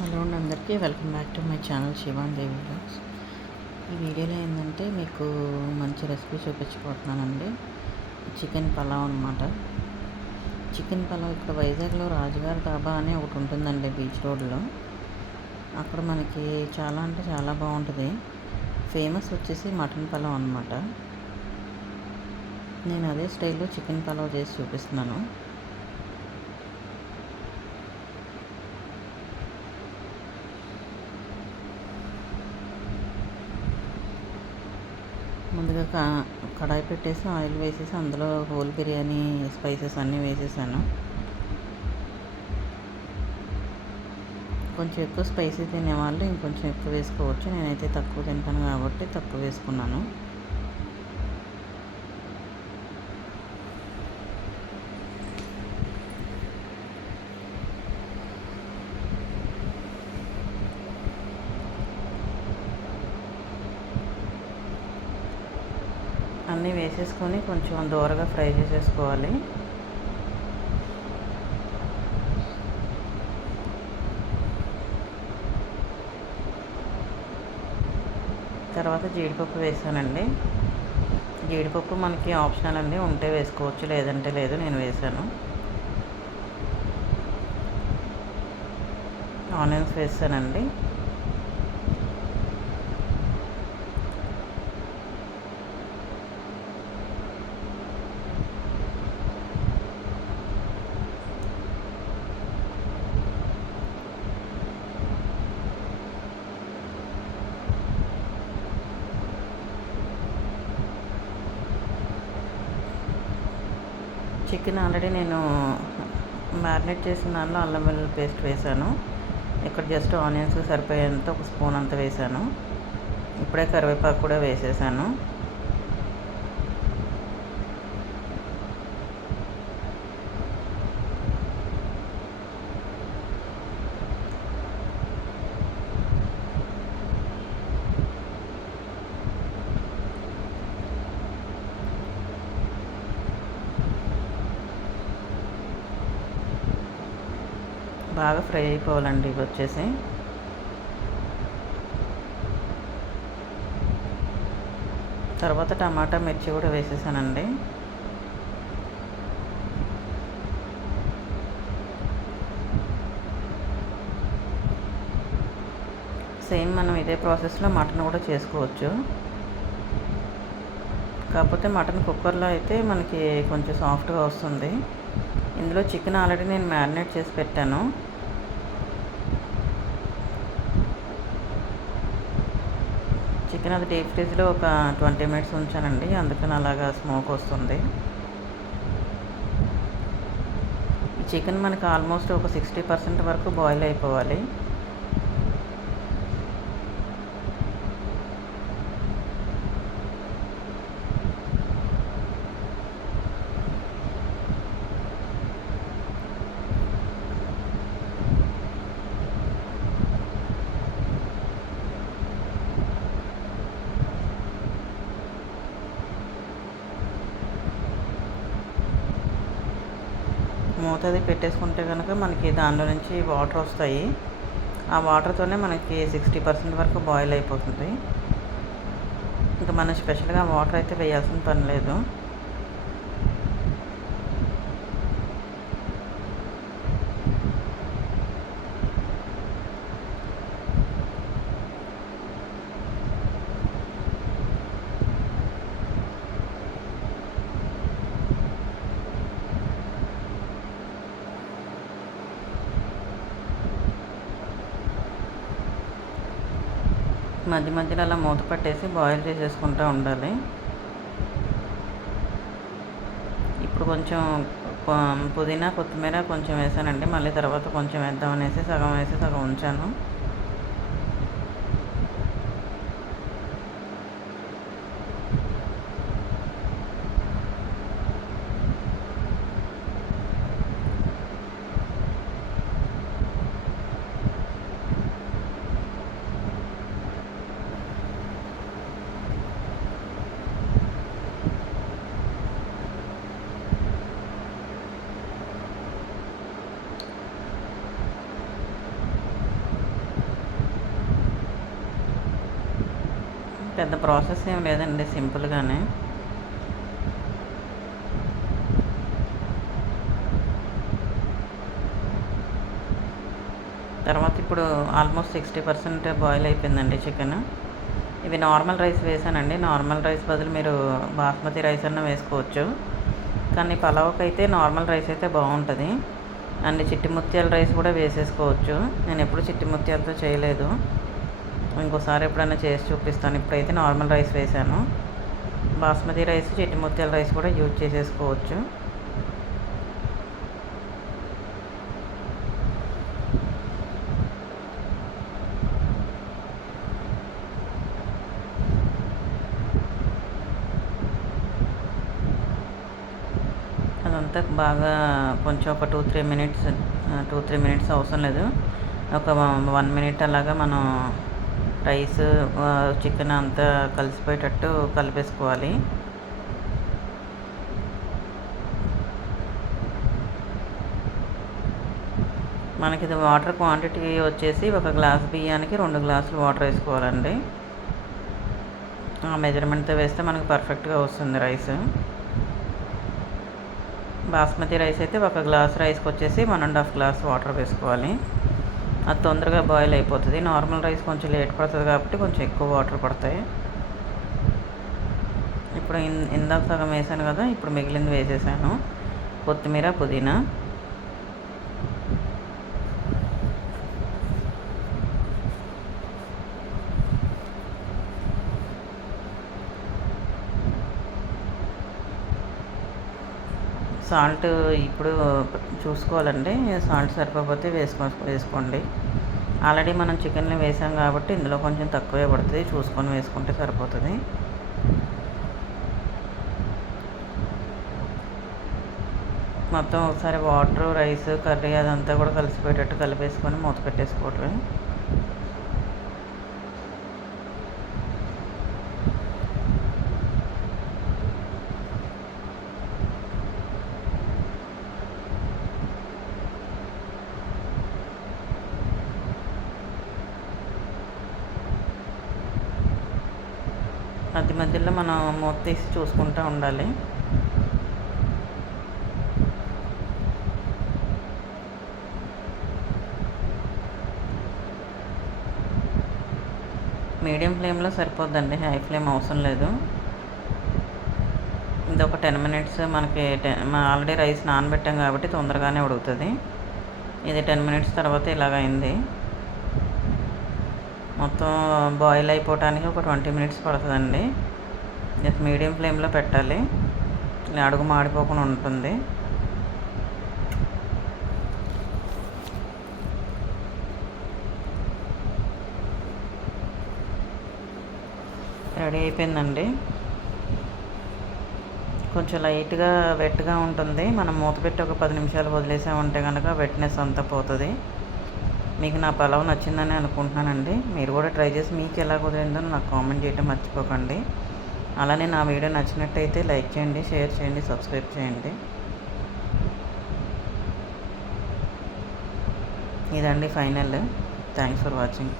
Hello అండి, అందరికీ welcome back to my channel Shivan Devi vlogs. ఈ వీడియోలో ఏంటంటే మీకు మంచి రెసిపీ చూపించబోతున్నానండి. చికెన్ పలావ్ అనమాట. చికెన్ పలావ్ ఇక్కడ వైజాగ్లో రాజుగారి ధాబా అని ఒకటి ఉంటుందండి బీచ్ రోడ్లో. అక్కడ మనకి చాలా అంటే చాలా బాగుంటుంది. ఫేమస్ వచ్చేసి మటన్ పలావ్ అనమాట. నేను అదే స్టైల్లో చికెన్ పలావ్ చేసి చూపిస్తున్నాను. ముందుగా కడాయి పెట్టేసి ఆయిల్ వేసేసి అందులో హోల్ బిర్యానీ స్పైసెస్ అన్నీ వేసేసాను. కొంచెం ఎక్కువ స్పైసీ తినేవాళ్ళు ఇంకొంచెం ఎక్కువ వేసుకోవచ్చు. నేనైతే తక్కువ తింటాను కాబట్టి తక్కువ వేసుకున్నాను. అన్నీ వేసేసుకొని కొంచెం దూరగా ఫ్రై చేసేసుకోవాలి. తర్వాత జీడిపప్పు వేసానండి. జీడిపప్పు మనకి ఆప్షనల్ అండి, ఉంటే వేసుకోవచ్చు లేదంటే లేదు. నేను వేసాను. ఆనియన్స్ వేసానండి. చికెన్ ఆల్రెడీ నేను మ్యారినేట్ చేసిన దానిలో అల్లం వెల్లుల్లి పేస్ట్ వేసాను. ఇక్కడ జస్ట్ ఆనియన్స్ సరిపోయేంత ఒక స్పూన్ అంత వేసాను. ఇప్పుడే కరివేపాకు కూడా వేసేసాను. బాగా ఫ్రై అయిపోవాలండి ఇవి వచ్చేసి. తర్వాత టమాటా మిర్చి కూడా వేసేసానండి. సేమ్ మనం ఇదే ప్రాసెస్లో మటన్ కూడా చేసుకోవచ్చు. కాకపోతే మటన్ కుక్కర్లో అయితే మనకి కొంచెం సాఫ్ట్గా వస్తుంది. ఇందులో చికెన్ ఆల్రెడీ నేను మ్యారినేట్ చేసి పెట్టాను. చికెన్ అది డీప్ ఫ్రిడ్జ్లో ఒక 20 మినిట్స్ ఉంచానండి, అందుకని అలాగా స్మోక్ వస్తుంది. ఈ చికెన్ మనకి ఆల్మోస్ట్ ఒక 60% వరకు బాయిల్ అయిపోవాలి. మూత అది పెట్టేసుకుంటే కనుక మనకి దానిలో నుంచి వాటర్ వస్తాయి. ఆ వాటర్తోనే మనకి 60% వరకు బాయిల్ అయిపోతుంది. ఇంకా మనం స్పెషల్గా వాటర్ అయితే వేయాల్సిన పని లేదు. మధ్య మధ్యలో అలా మూత పట్టేసి బాయిల్ చేసేసుకుంటూ ఉండాలి. ఇప్పుడు కొంచెం పుదీనా కొత్తిమీర కొంచెం వేసానండి. మళ్ళీ తర్వాత కొంచెం వేద్దామనేసి సగం వేసి సగం ఉంచాను. పెద్ద ప్రాసెస్ ఏం లేదండి, సింపుల్గానే. తర్వాత ఇప్పుడు ఆల్మోస్ట్ 60% బాయిల్ అయిపోయిందండి చికెన్. ఇవి నార్మల్ రైస్ వేసానండి. నార్మల్ రైస్ బదులు మీరు బాస్మతి రైస్ అన్న వేసుకోవచ్చు, కానీ పలావ్కి అయితే నార్మల్ రైస్ అయితే బాగుంటుంది. అండ్ చిట్టి ముత్యాల రైస్ కూడా వేసేసుకోవచ్చు. నేను ఎప్పుడు చిట్టి ముత్యాలతో చేయలేదు, ఇంకోసారి ఎప్పుడైనా చేసి చూపిస్తాను. ఇప్పుడైతే నార్మల్ రైస్ వేసాను. బాస్మతి రైస్, చిట్టి ముత్యాల రైస్ కూడా యూజ్ చేసేసుకోవచ్చు. అదంతా బాగా కొంచెం ఒక 2-3 మినిట్స్ అవసరం లేదు, ఒక 1 మినిట్ అలాగా మనం రైస్ చికెన్ అంతా కలిసిపోయేటట్టు కలిపేసుకోవాలి. మనకి ఇది వాటర్ క్వాంటిటీ వచ్చేసి 1 గ్లాస్ బియ్యానికి 2 గ్లాసులు వాటర్ వేసుకోవాలండి. ఆ మెజర్మెంట్తో వేస్తే మనకు పర్ఫెక్ట్గా వస్తుంది రైస్. బాస్మతి రైస్ అయితే 1 గ్లాస్ రైస్కి వచ్చేసి 1.5 గ్లాస్ వాటర్ వేసుకోవాలి. అది తొందరగా బాయిల్ అయిపోతుంది. నార్మల్ రైస్ కొంచెం లేట్ పడుతుంది కాబట్టి కొంచెం ఎక్కువ వాటర్ పడతాయి. ఇప్పుడు ఇందాక సగం వేసాను కదా, ఇప్పుడు మిగిలింది వేసేసాను. కొత్తిమీర, పుదీనా. సాల్ట్ ఇప్పుడు చూసుకోవాలండి, సాల్ట్ సరిపోతే వేసుకోండి. ఆల్రెడీ మనం చికెన్లో వేసాం కాబట్టి ఇందులో కొంచెం తక్కువే పడుతుంది, చూసుకొని వేసుకుంటే సరిపోతుంది. మొత్తం ఒకసారి వాటర్, రైస్, కర్రీ అదంతా కూడా కలిసిపోయేటట్టు కలిపేసుకొని మూత పెట్టేసుకోవటమే. మధ్య మధ్యలో మనం మూత తీసి చూసుకుంటూ ఉండాలి. మీడియం ఫ్లేమ్లో సరిపోద్దండి, హై ఫ్లేమ్ అవసరం లేదు. ఇది ఒక 10 మినిట్స్ మనకి ఆల్రెడీ రైస్ నానబెట్టాం కాబట్టి తొందరగానే ఉడుకుతుంది. ఇది 10 మినిట్స్ తర్వాత ఇలాగైంది. మొత్తం బాయిల్ అయిపోవటానికి ఒక 20 మినిట్స్ పడుతుందండి. జస్ట్ మీడియం ఫ్లేమ్లో పెట్టాలి, అడుగు మాడిపోకుండా ఉంటుంది. రెడీ అయిపోయిందండి. కొంచెం లైట్గా వెట్గా ఉంటుంది. మనం మూత పెట్టి ఒక 10 నిమిషాలు వదిలేసామంటే కనుక వెట్నెస్ అంతా పోతుంది. మీకు నా పలావ్ నచ్చిందని అనుకుంటున్నానండి. మీరు కూడా ట్రై చేసి మీకు ఎలా కుదిరిందో నాకు కామెంట్ చేయడం మర్చిపోకండి. అలానే నా వీడియో నచ్చినట్టయితే లైక్ చేయండి, షేర్ చేయండి, సబ్స్క్రైబ్ చేయండి. ఇదండి ఫైనల్. Thanks for watching.